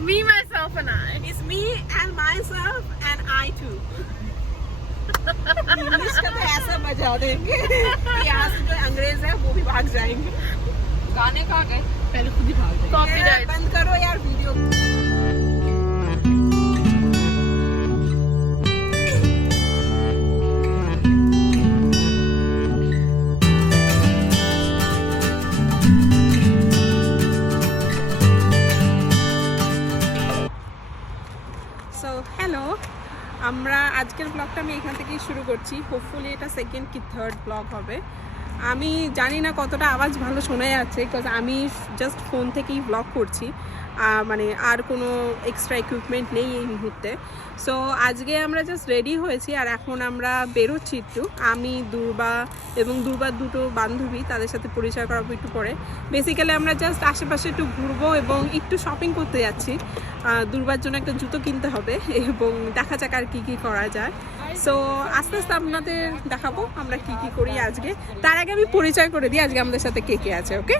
Me, myself and I. It's me and myself and I too. English का तो ऐसा बजा देंगे कि यहाँ से जो अंग्रेज है वो भी भाग जाएंगे। गाने कहाँ गए? पहले खुद ही भाग जाएंगे। Copyright. बंद करो यार वीडियो। সো হ্যালো, আমরা আজকের ব্লগটা আমি এখান থেকেই শুরু করছি। হোপফুলি এটা সেকেন্ড কি থার্ড ব্লগ হবে। আমি জানি না কতটা আওয়াজ ভালো শোনা যাচ্ছে, বিকজ আমি জাস্ট ফোন থেকেই ব্লগ করছি, মানে আর কোনো এক্সট্রা ইকুইপমেন্ট নেই এই মুহূর্তে। সো আজকে আমরা জাস্ট রেডি হয়েছি আর এখন আমরা বেরোচ্ছি একটু। আমি দুর্বা এবং দুর্বার দুটো বান্ধবী, তাদের সাথে পরিচয় করাবো একটু পরে। বেসিক্যালি আমরা জাস্ট আশেপাশে একটু ঘুরবো এবং একটু শপিং করতে যাচ্ছি। দুর্বার জন্য একটা জুতো কিনতে হবে এবং দেখা যাক আর কী কী করা যায়। সো আস্তে আস্তে আপনাদের দেখাবো আমরা কি কি করি আজকে। তার আগে আমি পরিচয় করে দিই আজকে আমাদের সাথে কে কে আছে। ওকে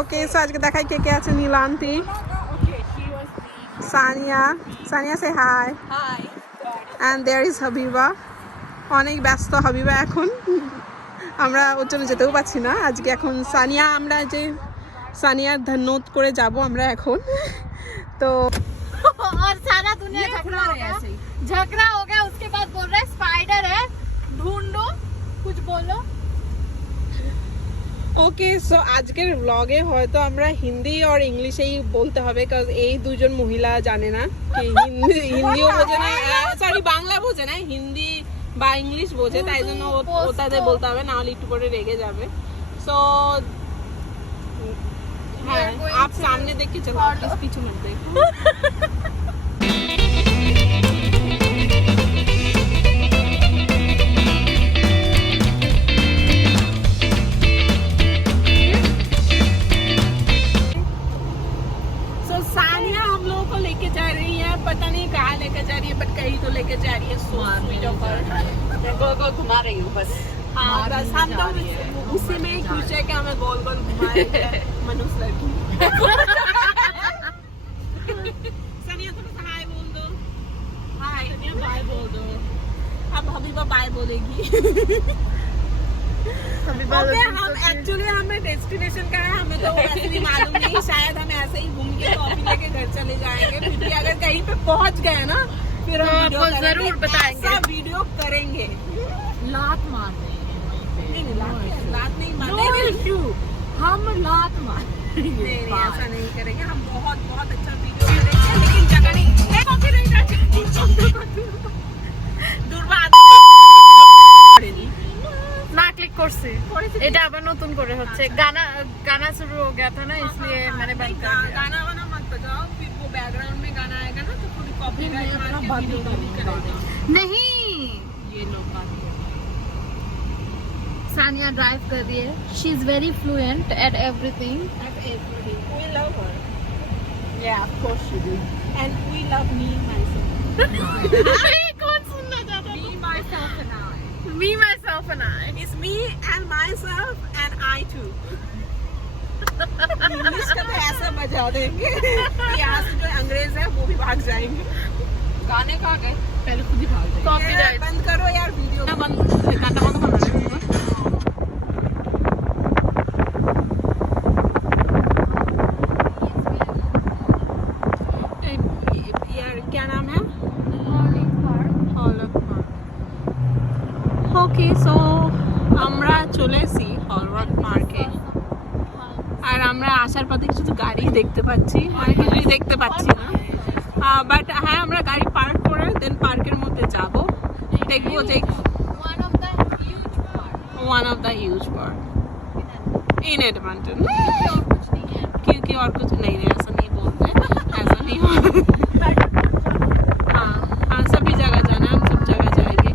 ওকে, সো আজকে দেখাই কে কে আছে। Nilanti, Sania, Sania say hi, and there is Habiba. অনেক ব্যস্ত হাবিবা এখন, আমরা ওর জন্য যেতেও পারছি না আজকে। এখন সানিয়া, আমরা যে সানিয়ার ধন্যবাদ করে যাব আমরা এখন। তো और सारा दुनिया झगड़ा हो गया। उसके बाद बोल रहे स्पाइडर है, ढूंढो, कुछ बोलो। ওকে, সো আজকের ব্লগে হয়তো আমরা হিন্দি আর ইংলিশেই বলতে হবে, কারণ এই দুজন মহিলা জানে না, হিন্দিও বোঝে না, সরি বাংলা বোঝে না, হিন্দি বা ইংলিশ বোঝে, তাই জন্য ওটাতে বলতে হবে, না হলে একটু করে রেগে যাবে। সো হ্যাঁ, আপ সামনে দেখে চলো, প্লিজ পিছু মত দেখো। पता नहीं कहाँ लेकर जा रही है, बट कहीं तो लेकर जा रही है। गोल घुमा रही हूँ बस। हाँ बस, हम तो उसी में ही खुश है कि हमें गोल गोल घुमा रही है मनुष्य लड़की। सनिया थोड़ा सा हाय बोल दो। हाय सनिया, बाय बोल दो। अब हबीबा बाय बोलेगी। ओके, हम एक्चुअली हमें डेस्टिनेशन का है, हमें तो वैसे भी मालूम नहीं, शायद हम ऐसे ही घूम के कॉफी लेके घर चले जाएंगे। फिर भी अगर कहीं पे पहुंच गए ना, फिर हम वीडियो जरूर बताएंगे, ऐसा वीडियो करेंगे। लात मार नहीं लात नहीं मारेंगे, हम लात मार नहीं ऐसा नहीं करेंगे। हम बहुत बहुत अच्छा वीडियो करेंगे, लेकिन जगह नहीं दुर्वा ना क्लिक করছি। এটা আবার নতুন করে হচ্ছে। गाना शुरू हो गया था ना, इसलिए मैंने बंद कर दिया। गाना वाना मत बजाओ, फिर वो बैकग्राउंड में गाना आएगा ना तो पूरी कॉपीराइट मार के वीडियो डिलीट करेगा। नहीं, ये लोग बात सानिया ड्राइव कर रही है। She is very fluent at everything. we love her, yeah of course she do, and we love me myself। कौन सुनना चाहता? me myself and I, Me, myself and I. it's me and myself and I too। English का तो ऐसा बजा देंगे कि यहाँ से जो अंग्रेज है वो भी भाग जाएंगे। गाने कहाँ गए? पहले खुद ही भाग जाएंगे। Copyright. बंद करो यार वीडियो। बंद यार, क्या नाम है? ওকে, সো আমরা চলে এসেছি হলওয়ার্ড পার্কে। আর আমরা আসার পথে কিছু গাড়ি দেখতে পাচ্ছি, মানে কিছুই দেখতে পাচ্ছি না, বাট হ্যাঁ আমরা গাড়ি পার্ক করে দেন পার্কের মধ্যে যাব, দেখবো যে one of the huge park in Edmonton। क्योंकि और कुछ नहीं है, ऐसा नहीं बोलते, ऐसा नहीं होता। हाँ सभी जगह जाना, हम सब जगह जाएंगे।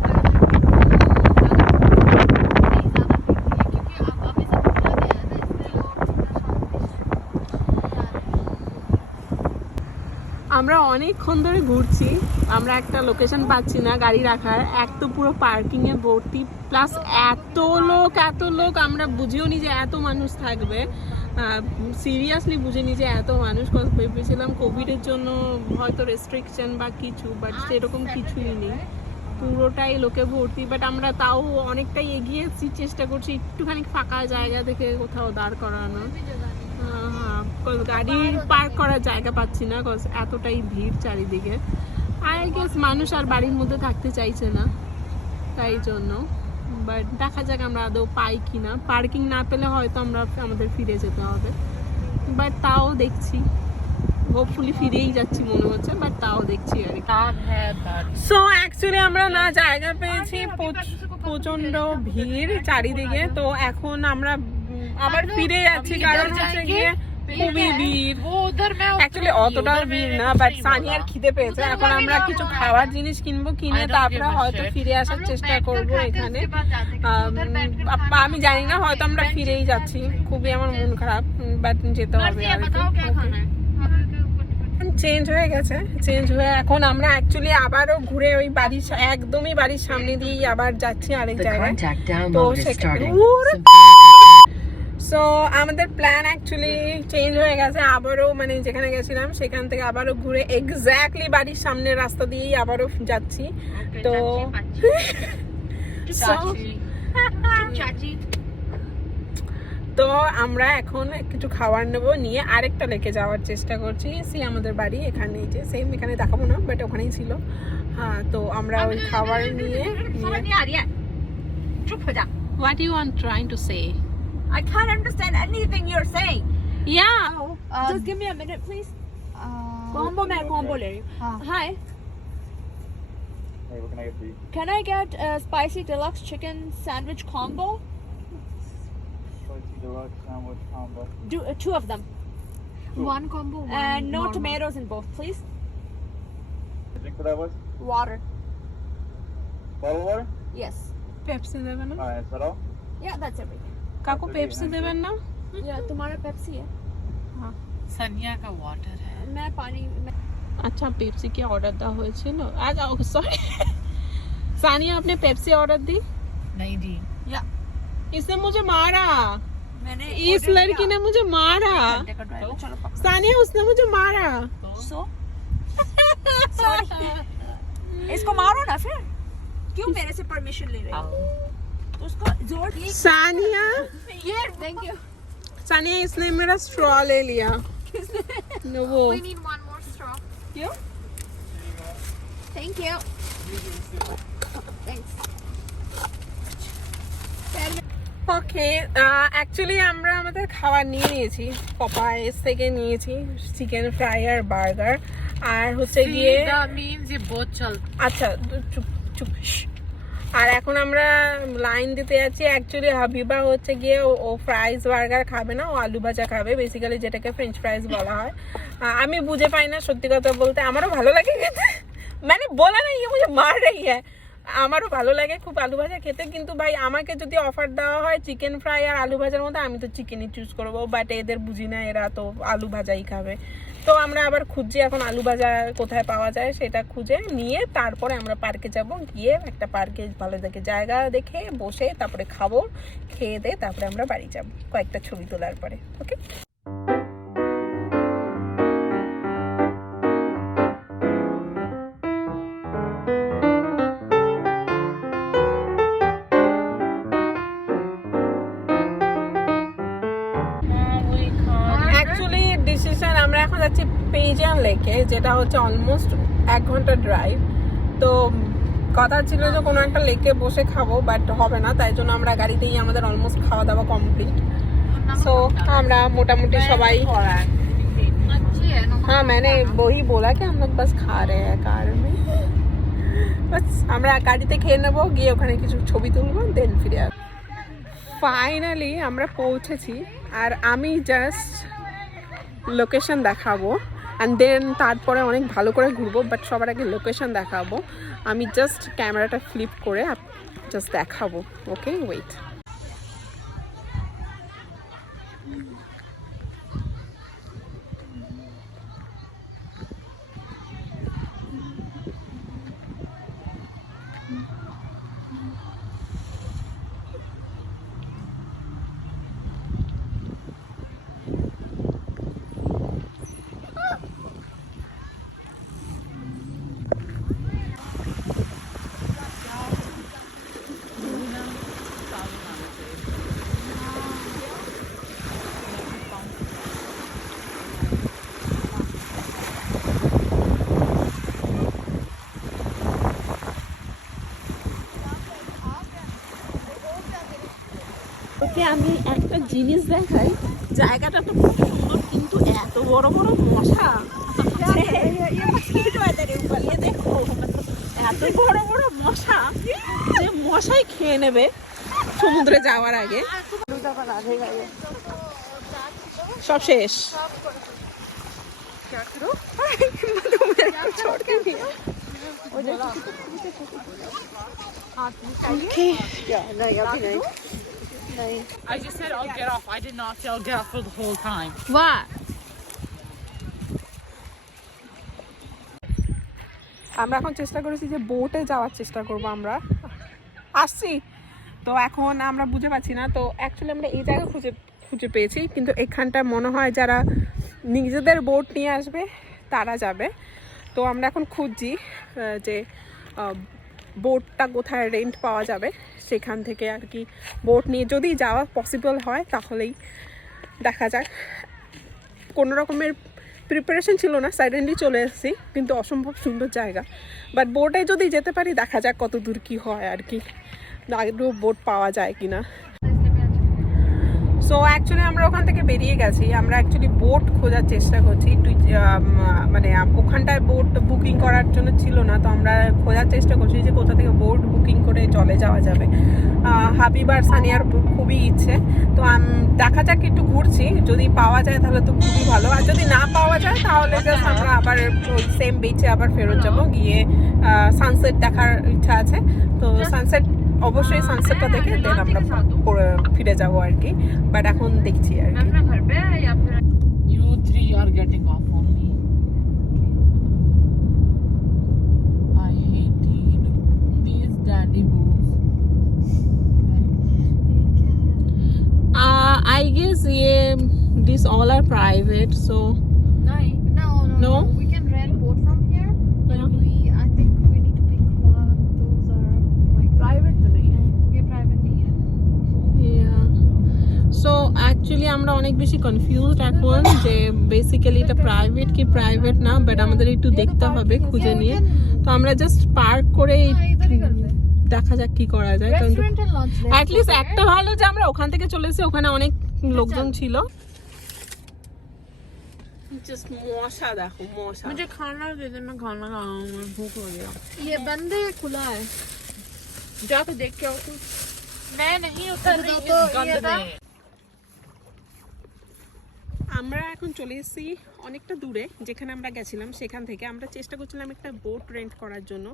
আমরা অনেকক্ষণ ধরে ঘুরছি, আমরা একটা লোকেশন পাচ্ছি না গাড়ি রাখার। এক তো পুরো পার্কিংয়ে ভর্তি, প্লাস এত লোক, আমরা বুঝিও নি যে এত মানুষ থাকবে। সিরিয়াসলি বুঝিনি যে এত মানুষ, ভেবেছিলাম কোভিডের জন্য হয়তো রেস্ট্রিকশন বা কিছু, বাট সেরকম কিছুই নেই, পুরোটাই লোকে ভর্তি। বাট আমরা তাও অনেকটাই এগিয়ে এসেছি, চেষ্টা করছি একটুখানি ফাঁকা জায়গা দেখে কোথাও দাঁড় করানো। গাড়ি পার্ক করার জায়গা পাচ্ছি না, এতটাই ভিড় চারিদিকে। আই গেস মানুষ আর বাড়ির মধ্যে থাকতে চাইছে না, তাই জন্য। বাট দেখা যাক আমরা আদৌ পাই কিনা। পার্কিং না পেলে হয়তো আমাদের ফিরে যেতে হবে, বাট তাও দেখছি, হোপফুলি ফিরেই যাচ্ছি মনে হচ্ছে, বাট তাও দেখছি আর কি। সো অ্যাকচুয়ালি আমরা না জায়গা পেয়েছি, প্রচন্ড ভিড় চারিদিকে। তো এখন আমরা আবার ফিরে যাচ্ছি, কারণ হচ্ছে গিয়ে খুবই ভিড়। অ্যাকচুয়ালি অতটা ভিড় না, বাট সানিয়ার খিদে পেয়েছে। এখন আমরা কিছু খাওয়ার জিনিস কিনবো, কিনে তারপরে হয়তো ফিরে আসার চেষ্টা করবো এখানে। আমি জানি না, হয়তো আমরা ফিরেই যাচ্ছি। খুবই আমার মন খারাপ, বাট যেতে হবে আর কি। চেঞ্জ হয়ে গেছে, চেঞ্জ হয়ে এখন আমরা অ্যাকচুয়ালি আবারও ঘুরে ওই বাড়ির একদমই বাড়ির সামনে দিয়েই আবার যাচ্ছি আরেক জায়গায়। তো সো আমাদের প্ল্যান অ্যাকচুয়ালি চেঞ্জ হয়ে গেছে, আবারও মানে যেখানে গেছিলাম সেখান থেকে আবারও ঘুরে এক্স্যাক্টলি বাড়ির সামনের রাস্তা দিয়েই আবারও যাচ্ছি। তো তো আমরা এখন কিছু খাবার নেবো, নিয়ে আরেকটা লেকে যাওয়ার চেষ্টা করছি। আমাদের বাড়ি এখানে, যে সেম এখানে দেখাবো না, বাট ওখানেই ছিল। হ্যাঁ, তো আমরা ওই খাবার নিয়ে What do you want trying to say? I can't understand anything you're saying. Yeah. Just give me a minute, please. Combo mein combo le rahi hu. Hi. Hey, what can I get for you? Can I get a spicy deluxe chicken sandwich combo? Spicy deluxe sandwich combo. Two of them. One combo, one And no normal. tomatoes in both, please. You think for that was? Water. Bottled water? Yes. Pepsi দেবেন না? Alright, is that all? Yeah, that's everything. কাকু Pepsi দেবেন না? Yeah, तुम्हारा Pepsi है. सनिया का water है। मैं पानी अच्छा, पेप्सी की ऑर्डर दा হয়েছিল आज। सॉरी सानिया, आपने पेप्सी ऑर्डर दी? नहीं दी। इसने मुझे मारा, मैंने इस लड़की ने मुझे मारा। चलो पकड़ो. सानिया, उसने मुझे मारा। So? Sorry. इसको मारो ना फिर. क्यों मेरे से परमिशन ले रहे हो? उसको जोर दिए. सानिया, ये थैंक यू. सानिया, इसने मेरा स्ट्रॉ ले लिया। वो We need one more straw. You? Thank you. Thanks. Okay, actually আমরা আমাদের খাবার নিয়ে নিয়েছি, পপাইস থেকে নিয়েছি চিকেন ফ্রাই আর বার্গার, আর হচ্ছে গিয়ে means ये बहुत चल। আচ্ছা চুপ চুপ। আর এখন আমরা লাইন দিতে যাচ্ছি। অ্যাকচুয়ালি হাবিবা হচ্ছে গিয়ে ও ফ্রাইজ বার্গার খাবে না, ও আলু ভাজা খাবে, বেসিক্যালি যেটাকে ফ্রেঞ্চ ফ্রাইজ বলা হয়। আমি বুঝে পাই না সত্যি কথা বলতে, আমারও ভালো লাগে খেতে, মানে বলা না ইয়ে মুঝে মার রही है। আমারও ভালো লাগে খুব আলু ভাজা খেতে, কিন্তু ভাই আমাকে যদি অফার দেওয়া হয় চিকেন ফ্রাই আর আলু ভাজার মধ্যে, আমি তো চিকেনই চুজ করবো। বাট এদের বুঝি না, এরা তো আলু ভাজাই খাবে। তো আমরা আবার খুঁজছি এখন আলু ভাজা কোথায় পাওয়া যায়, সেটা খুঁজে নিয়ে তারপরে আমরা পার্কে যাব। গিয়ে একটা পার্কে ভালো দেখে জায়গা দেখে বসে তারপরে খাবো, খেয়ে দিয়ে তারপরে আমরা বাড়ি যাব কয়েকটা ছবি তোলার পরে। ওকে, আমরা এখন যাচ্ছি পেইজান লেকে, যেটা হচ্ছে অলমোস্ট 1 ঘন্টা ড্রাইভ। তো কথা ছিল যে কোনো একটা লেকে বসে খাবো, বাট হবে না, তাই জন্য আমরা গাড়িতেই আমাদের অলমোস্ট খাওয়া দাওয়া কমপ্লিট। সো আমরা মোটামুটি সবাই, हाँ मैंने वही बोला कि हम लोग बस खा रहे हैं कार में। बस আমরা গাড়িতে খেয়ে নেবো, গিয়ে ওখানে কিছু ছবি তুলবো, দেন ফিরে আসবো। ফাইনালি আমরা পৌঁছেছি, আর আমি জাস্ট লোকেশন দেখাবো অ্যান্ড দেন তারপরে অনেক ভালো করে ঘুরবো, বাট সবার আগে লোকেশন দেখাবো। আমি জাস্ট ক্যামেরাটা ফ্লিপ করে জাস্ট দেখাবো। ওকে, ওয়েট। আমি একটা জিনিস দেখাই, জায়গাটা তো খুব সুন্দর কিন্তু এত বড় বড় মশা, দেখো এত বড় বড় মশা যে মশাই খেয়ে নেবে সমুদ্রে যাওয়ার আগে। সব শেষ। I just said I'll get off. I did not say I'll get off for the whole time. What? আমরা এখন চেষ্টা করেছি যে বোটে যাওয়ার চেষ্টা করব, আমরা আসছি তো এখন আমরা বুঝে পাচ্ছি না। তো অ্যাকচুয়ালি আমরা এই জায়গা খুঁজে পেয়েছি, কিন্তু এখানটা মনে হয় যারা নিজেদের বোট নিয়ে আসবে তারা যাবে। তো আমরা এখন খুঁজছি যে বোটটা কোথায় রেন্ট পাওয়া যাবে, সেখান থেকে আর কি বোট নিয়ে যদি যাওয়া পসিবল হয় তাহলেই দেখা যাক। কোনো রকমের প্রিপারেশন ছিল না, সাডেনলি চলে এসেছি, কিন্তু অসম্ভব সুন্দর জায়গা। বাট বোটে যদি যেতে পারি দেখা যাক কত দূর কী হয় আর কি, আগেও বোট পাওয়া যায় কি না। সো অ্যাকচুয়ালি আমরা ওখান থেকে বেরিয়ে গেছি, আমরা অ্যাকচুয়ালি বোট খোঁজার চেষ্টা করছি। মানে ওখানটায় বোট বুকিং করার জন্য ছিল না, তো আমরা খোঁজার চেষ্টা করছি যে কোথা থেকে বোট বুকিং করে চলে যাওয়া যাবে। হাবিব আর সানিয়ার খুবই ইচ্ছে, তো দেখা যাক, একটু ঘুরছি, যদি পাওয়া যায় তাহলে তো খুবই ভালো, আর যদি না পাওয়া যায় তাহলে জাস্ট আমরা আবার ওই সেম বিচে আবার ফেরত যাবো, গিয়ে সানসেট দেখার ইচ্ছা আছে। তো সানসেট অবশ্যই সানসেটটা দেখে দেন আমরা ফিরে যাবো আর কি। বাট এখন দেখছি আর কি। You three are getting off only. I hate these daddy boos. I guess these all are private, so No. We can rent boat from here, but Yeah. I think we need to pick one. Those are like private, yeah, private. yeah. So actually আমরা অনেক বেশি confused এখন যে basically এটা private কি private না, but আমাদের একটু দেখতে হবে খুঁজে নিয়ে। তো আমরা জাস্ট পার্ক করে দেখা যাক কি করা যায়, কারণ Restaurant and lodge. অ্যাটলিস্ট একটা ভালো যে আমরা ওখান থেকে চলে এসেছি, ওখানে অনেক লোকজন ছিল। জাস্ট মশা দেখো, মশা। मुझे खाना दे दे, मैं खाना खाऊं, मुझे भूख लगी है। ये बंद है या खुला है? जाके देख के आओ तुम। मैं नहीं उतर रही तो इस गंद ये था। में। আমরা এখন চলে এসেছি অনেকটা দূরে, যেখানে আমরা গেছিলাম সেখান থেকে। আমরা চেষ্টা করছিলাম একটা বোট রেন্ট করার জন্য,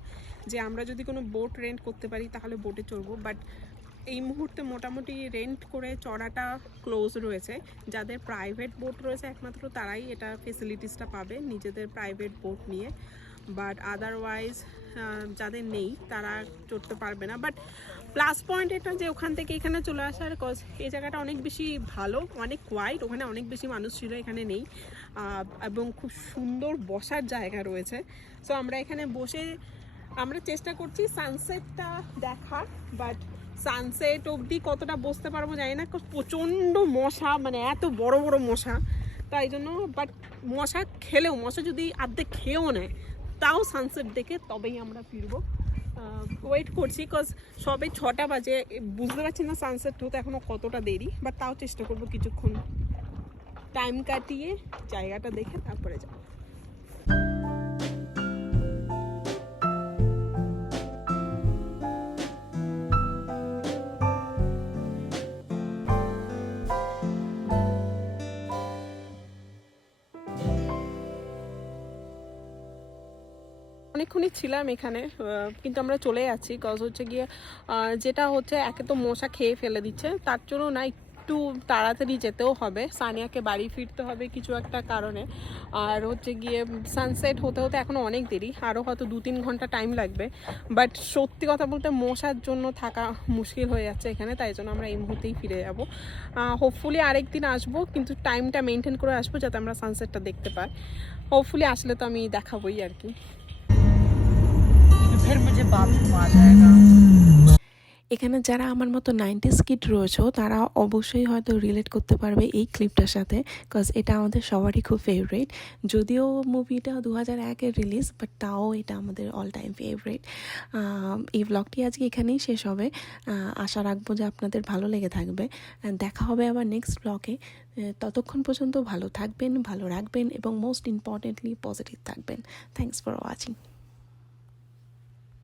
যে আমরা যদি কোনো বোট রেন্ট করতে পারি তাহলে বোটে চড়বো। বাট এই মুহূর্তে মোটামুটি রেন্ট করে চড়াটা ক্লোজ রয়েছে। যাদের প্রাইভেট বোট রয়েছে একমাত্র তারাই এটা ফেসিলিটিসটা পাবে, নিজেদের প্রাইভেট বোট নিয়ে। বাট আদারওয়াইজ যাদের নেই তারা চড়তে পারবে না। বাট প্লাস পয়েন্ট এটা যে ওখান থেকে এখানে চলে আসার, কজ এই জায়গাটা অনেক বেশি ভালো, অনেক কোয়াইট, ওখানে অনেক বেশি মানুষ ছিল, এখানে নেই, এবং খুব সুন্দর বসার জায়গা রয়েছে। সো আমরা এখানে বসে আমরা চেষ্টা করছি সানসেটটা দেখার, বাট সানসেট অবধি কতটা বসতে পারবো জানি না, প্রচণ্ড মশা, মানে এত বড় বড় মশা, তাই জন্য। বাট মশা খেলেও, মশা যদি আর্ধেক খেয়েও নেয় তাও সানসেট দেখে তবেই আমরা ফিরবো। ওয়েট করছি, কজ সবে 6টা বাজে, বুঝতে পারছি না সানসেট হতে এখনও কতটা দেরি, বাট তাও চেষ্টা করবো কিছুক্ষণ টাইম কাটিয়ে জায়গাটা দেখে তারপরে যাবো। অনেকক্ষণই ছিলাম এখানে, কিন্তু আমরা চলে যাচ্ছি, কজ হচ্ছে গিয়ে যেটা হচ্ছে একে তো মশা খেয়ে ফেলে দিচ্ছে, তার জন্য না একটু তাড়াতাড়ি যেতেও হবে, সানিয়াকে বাড়ি ফিরতে হবে কিছু একটা কারণে। আর হচ্ছে গিয়ে সানসেট হতে হতে এখনও অনেক দেরি, আরও হয়তো 2-3 ঘন্টা টাইম লাগবে। বাট সত্যি কথা বলতে মশার জন্য থাকা মুশকিল হয়ে যাচ্ছে এখানে, তাই জন্য আমরা এই মুহূর্তেই ফিরে যাব। হোপফুলি আরেকদিন আসবো, কিন্তু টাইমটা মেনটেন করে আসবো যাতে আমরা সানসেটটা দেখতে পাই। হোপফুলি আসলে তো আমি দেখাবোই আর কি। फिर मुझे बाथरूम आ जाएगा। এখানে যারা আমার মতো 90s কিড রয়েছে তারা অবশ্যই হয়তো রিলেট করতে পারবে এই ক্লিপটার সাথে, বিকজ এটা আমাদের সবারই খুব ফেভারিট। যদিও মুভিটা 2001-এর রিলিজ, বাট তাও এটা আমাদের অল টাইম ফেভারিট। এই ব্লগটি আজকে এখানেই শেষ হবে। আশা রাখবো যে আপনাদের ভালো লেগে থাকবে। দেখা হবে আবার নেক্সট ব্লগে। ততক্ষণ পর্যন্ত ভালো থাকবেন, ভালো রাখবেন এবং মোস্ট ইম্পর্টেন্টলি পজিটিভ থাকবেন। Thanks for watching.